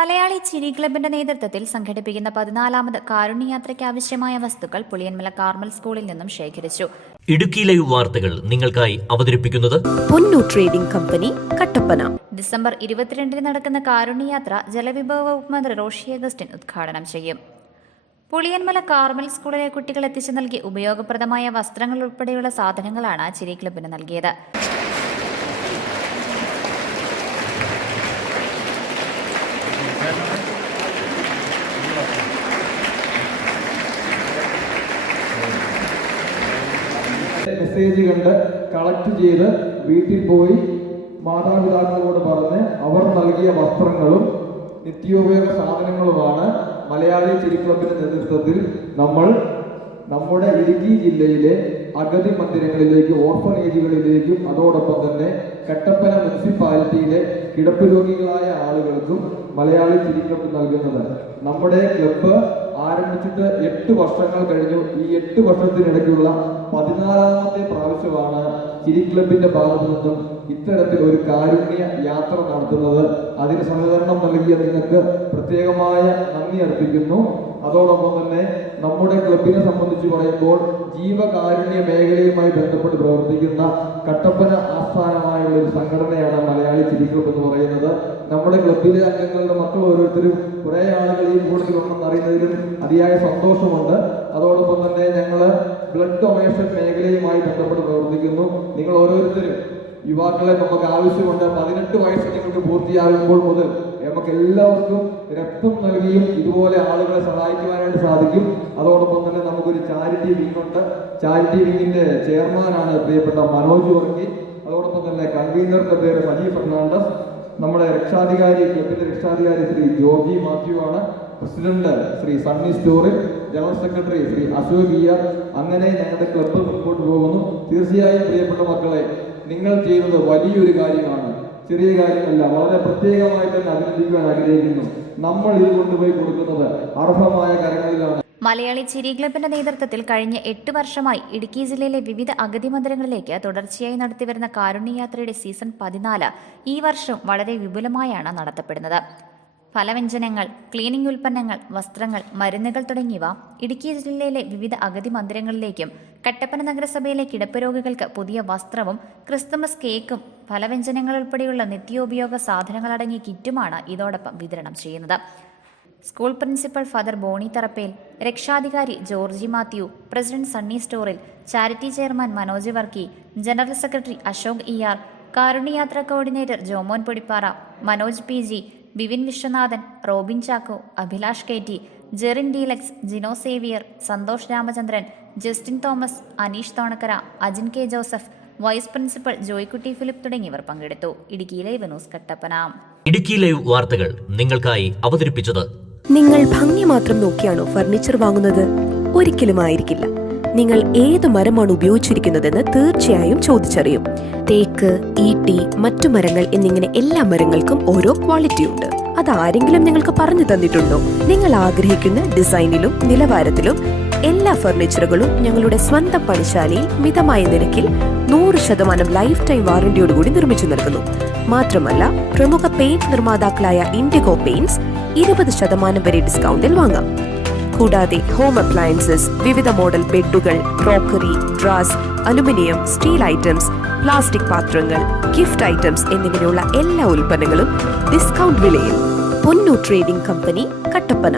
മലയാളി ചിരി ക്ലബിന്റെ നേതൃത്വത്തിൽ സംഘടിപ്പിക്കുന്ന 14ാമത് കാരുണ്യയാത്രയ്ക്ക് ആവശ്യമായ വസ്തുക്കൾ പുളിയന്മല കാർമൽ സ്കൂളിൽ നിന്നും ശേഖരിച്ചു. ഇടുക്കി ലൈവ് വാർത്തകൾ നിങ്ങൾക്കായി അവതരിപ്പിക്കുന്നത് പൊന്നു ട്രേഡിംഗ് കമ്പനി, കട്ടപ്പന. ഡിസംബർ 22 നടക്കുന്ന കാരുണ്യയാത്ര ജലവിഭവ വകുപ്പ് മന്ത്രി റോഷി അഗസ്റ്റിൻ ഉദ്ഘാടനം ചെയ്യും. പുളിയന്മല കാർമൽ സ്കൂളിലെ കുട്ടികൾ എത്തിച്ചു നൽകിയ ഉപയോഗപ്രദമായ വസ്ത്രങ്ങൾ ഉൾപ്പെടെയുള്ള സാധനങ്ങളാണ് ചിരി ക്ലബിന് നൽകിയത്. മെസ്സേജ് കണ്ട് കളക്ട് ചെയ്ത് വീട്ടിൽ പോയി മാതാപിതാക്കളോട് പറഞ്ഞ് അവർ നൽകിയ വസ്ത്രങ്ങളും നിത്യോപയോഗ സാധനങ്ങളുമാണ് മലയാളി ചിരി ക്ലബിന്റെ നേതൃത്വത്തിൽ നമ്മൾ നമ്മുടെ ഇടുക്കി ജില്ലയിലെ അഗതി മന്ദിരങ്ങളിലേക്കും ഓർഫനേജുകളിലേക്കും അതോടൊപ്പം തന്നെ കട്ടപ്പന മുനിസിപ്പാലിറ്റിയിലെ കിടപ്പ് രോഗികളായ ആളുകൾക്കും മലയാളി ചിരി ക്ലബ് നൽകുന്നത്. നമ്മുടെ ക്ലബ്ബ് ആരംഭിച്ചിട്ട് 8 വർഷങ്ങൾ കഴിഞ്ഞു. ഈ 8 വർഷത്തിനിടയ്ക്കുള്ള 14ാമത്തെ പ്രാവശ്യമാണ് ചിരി ക്ലബിന്റെ ഭാഗത്തു നിന്നും ഇത്തരത്തിൽ ഒരു കാരുണ്യ യാത്ര നടത്തുന്നത്. അതിന് സഹകരണം നൽകിയ നിങ്ങൾക്ക് പ്രത്യേകമായ നന്ദി അർപ്പിക്കുന്നു. അതോടൊപ്പം തന്നെ നമ്മുടെ ക്ലബിനെ സംബന്ധിച്ച് പറയുമ്പോൾ ജീവകാരുണ്യ മേഖലയുമായി ബന്ധപ്പെട്ട് പ്രവർത്തിക്കുന്ന കട്ടപ്പന ആസ്ഥാനമായുള്ള ഒരു സംഘടനയാണ് മലയാളി ചിരി ക്ലബ് എന്ന് പറയുന്നത്. നമ്മുടെ ക്ലബിലെ അംഗങ്ങളുടെ മക്കൾ ഓരോരുത്തരും കുറേ ആളുകൾ ഈ കൂട്ടത്തിൽ ഉണ്ടെന്ന് അറിയുന്നതിലും അതിയായ സന്തോഷമുണ്ട്. അതോടൊപ്പം തന്നെ ഞങ്ങൾ ബ്ലഡ് ഡൊണേഷൻ മേഖലയുമായി ബന്ധപ്പെട്ട് പ്രവർത്തിക്കുന്നു. നിങ്ങൾ ഓരോരുത്തരും യുവാക്കളെ നമുക്ക് ആവശ്യമുണ്ട്. 18 വയസ്സ് നിങ്ങൾക്ക് പൂർത്തിയാകുമ്പോൾ മുതൽ നമുക്ക് എല്ലാവർക്കും രക്തം നൽകിയും ഇതുപോലെ ആളുകളെ സഹായിക്കുവാനായിട്ട് സാധിക്കും. അതോടൊപ്പം തന്നെ നമുക്കൊരു ചാരിറ്റി വിങ്ങുണ്ട്. ചാരിറ്റി വിങ്ങിന്റെ ചെയർമാനാണ് പ്രിയപ്പെട്ട മനോജ് വർക്കി. അതോടൊപ്പം തന്നെ കൺവീനറുടെ പേര് സജി ഫെർണാണ്ടസ്. നമ്മുടെ ക്ലബിന്റെ രക്ഷാധികാരി ശ്രീ ജോർജി മാത്യു ആണ്. പ്രസിഡന്റ് ശ്രീ സണ്ണി സ്റ്റോറിൽ, general secretary Shri Ashok ear. അങ്ങനെ ഞങ്ങളുടെ ക്ലബ്ബ് മുൻപോട്ട് പോകുന്നു. തീർച്ചയായും പ്രിയപ്പെട്ട മക്കളെ, നിങ്ങൾ ചെയ്യുന്നത് വലിയൊരു കാര്യമാണ്, ചെറിയ കാര്യമല്ല. വളരെ പ്രത്യേകമായി തന്നെ അഭിനന്ദിക്കുവാൻ ആഗ്രഹിക്കുന്നു. നമ്മൾ ഇത് കൊണ്ടുപോയി കൊടുക്കുന്നത് അർഹമായ കരങ്ങളിലാണ്. മലയാളി ചിരി ക്ലബിന്റെ നേതൃത്വത്തിൽ കഴിഞ്ഞ 8 വർഷമായി ഇടുക്കി ജില്ലയിലെ വിവിധ അഗതി മന്ദിരങ്ങളിലേക്ക് തുടർച്ചയായി നടത്തിവരുന്ന കാരുണ്യയാത്രയുടെ സീസൺ 14 ഈ വർഷം വളരെ വിപുലമായാണ് നടത്തപ്പെടുന്നത്. ഫലവ്യഞ്ജനങ്ങൾ, ക്ലീനിംഗ് ഉൽപ്പന്നങ്ങൾ, വസ്ത്രങ്ങൾ, മരുന്നുകൾ തുടങ്ങിയവ ഇടുക്കി ജില്ലയിലെ വിവിധ അഗതി മന്ദിരങ്ങളിലേക്കും കട്ടപ്പന നഗരസഭയിലെ കിടപ്പ് രോഗികൾക്ക് പുതിയ വസ്ത്രവും ക്രിസ്തുമസ് കേക്കും ഫലവ്യഞ്ജനങ്ങൾ ഉൾപ്പെടെയുള്ള നിത്യോപയോഗ സാധനങ്ങളടങ്ങിയ കിറ്റുമാണ് ഇതോടൊപ്പം വിതരണം ചെയ്യുന്നത്. School principal father Boni Tharappel, രക്ഷാധികാരി Georgy Mathew, president Sunny Storil, charity chairman Manoj Varkey, general secretary Ashok Iyar, കാരുണ്യയാത്ര coordinator Jomon Podippara, Manoj PG, Bivin Viswanathan, Robin Chacko, Abhilash KT, Jerin Deluxe, Gino Xavier, Santhosh Ramachandran, Justin Thomas, Aneesh Thonakkara, Ajin K Joseph, vice principal Joykutty Philip തുടങ്ങിയവർ പങ്കെടുത്തു. Idukki live news, Kattappana. Idukki live വാർത്തകൾ നിങ്ങൾക്കായി അവതരിപ്പിച്ചത്. നിങ്ങൾ ഭംഗി മാത്രം നോക്കിയാണോ ഫർണിച്ചർ വാങ്ങുന്നത്? ഒരിക്കലും ആയിരിക്കില്ല. നിങ്ങൾ ഏത് മരമാണ് ഉപയോഗിച്ചിരിക്കുന്നതെന്ന് തീർച്ചയായും ചോദിച്ചറിയും. തേക്ക്, ഈട്ടി, മറ്റു മരങ്ങൾ എന്നിങ്ങനെ എല്ലാ മരങ്ങൾക്കും ഓരോ ക്വാളിറ്റി ഉണ്ട്. അതാരെങ്കിലും നിങ്ങൾക്ക് പറഞ്ഞു തന്നിട്ടുണ്ടോ? നിങ്ങൾ ആഗ്രഹിക്കുന്ന ഡിസൈനിലും നിലവാരത്തിലും എല്ലാ ഫർണിച്ചറുകളും ഞങ്ങളുടെ സ്വന്തം പണിശാലയിൽ മിതമായ നിരക്കിൽ 100% ലൈഫ് ടൈം വാറന്റിയോടുകൂടി നിർമ്മിച്ചു നൽകുന്നു. മാത്രമല്ല, പ്രമുഖ പെയിന്റ് നിർമ്മാതാക്കളായ ഇൻഡിഗോ പെയിന്റ്സ് 20% വരെ ഡിസ്കൗണ്ടിൽ വാങ്ങാം. കൂടാതെ ഹോം അപ്ലയൻസസ്, വിവിധ മോഡൽ ബെഡുകൾ, crockery, drawers, aluminium, steel items, plastic പാത്രങ്ങൾ, ഗിഫ്റ്റ് ഐറ്റംസ് എന്നിങ്ങനെയുള്ള എല്ലാ ഉൽപ്പന്നങ്ങളും ഡിസ്കൗണ്ട് വിലയിൽ. പൊന്നു ട്രേഡിംഗ് കമ്പനി, കട്ടപ്പന.